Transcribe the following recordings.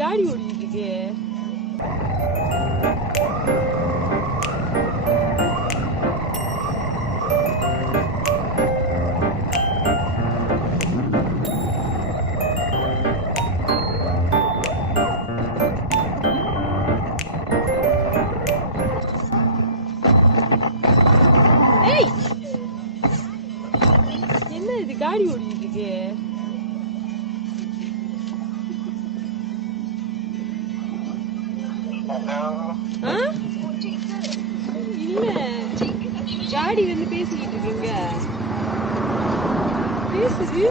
காடி ஓடிட்டு இருக்கு. ஏய், என்ன இது காடி ஓடிட்டு இருக்கு? இல்ல, காடி வந்து பேசிக்கிட்டு இருக்குங்க. பேசுது.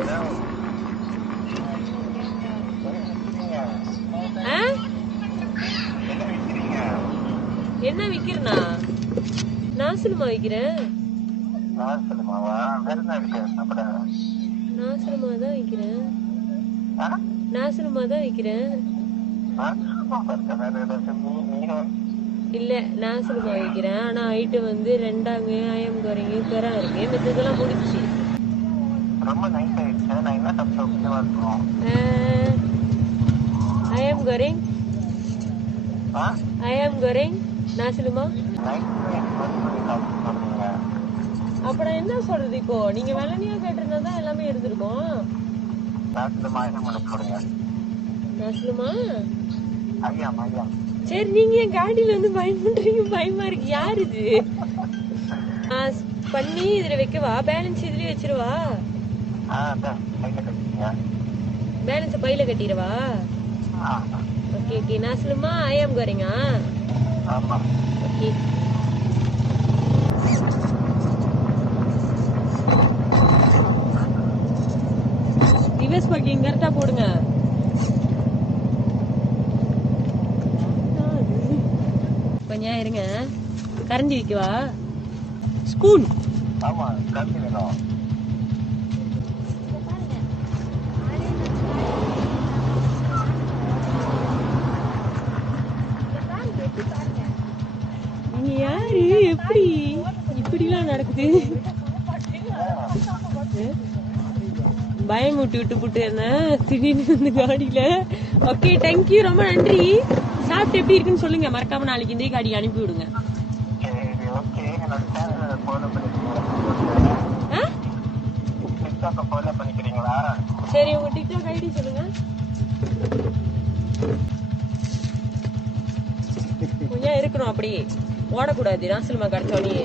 என்ன விக்கிறனா? நாசலமா விக்கிறேன். நாசலமா தான் விக்கிறேன். நாசலமா தான் விக்கிறேன். இல்ல, நாசலமா விக்கிறேன். ஆனா ஐட்டம் வந்து ரெண்டாங்க, ஆயம் குறைங்க, பெறா இருக்கு. மத்ததெல்லாம் முடிச்சு. ஆயம் குறைங், ஆயம் குறைங், நாசலமா. அப்ப நான் என்ன சொல்றது? இப்போ நீங்க வெள்ளனியா கேட்டிருந்தா தான் எல்லாமே எடுத்திருக்கோம். நாசலமா. சரி, நீங்க என் காடியில வந்து பயம் பண்றீங்க. பயமா இருக்கு. யாரு இது? பண்ணி இதுல வைக்கவா? பேலன்ஸ் இதுலயே வச்சிருவா? பேலன்ஸ் பையில கட்டிடுவா? Okay okay. நாசலமா ஐயாம் கோரிங்க. ஓகே. ரிவர்ஸ் பார்க்கிங் கரெக்டா போடுங்க. கொஞ்சம் இருங்க. கரண்டி வைக்கவா? ஸ்பூன். ஆமா, கரண்டி வேணும். நீங்க யாரு? எப்படி இப்படிலாம் நடக்குது? பயம் விட்டு புட்டு என்ன திடீர்னு இந்த காடியில. ஓகே, தேங்க்யூ, ரொம்ப நன்றி. சாப்பிட்டு எப்படி இருக்குன்னு சொல்லுங்க. மறக்காம நாளைக்கு இந்த காடி அனுப்பி விடுங்க. சரி, உங்க டிக்டாக் ஐடி சொல்லுங்க. கொஞ்சம் இருக்கணும், அப்படி ஓடக்கூடாது. நாசலமா கிடைச்சோடனே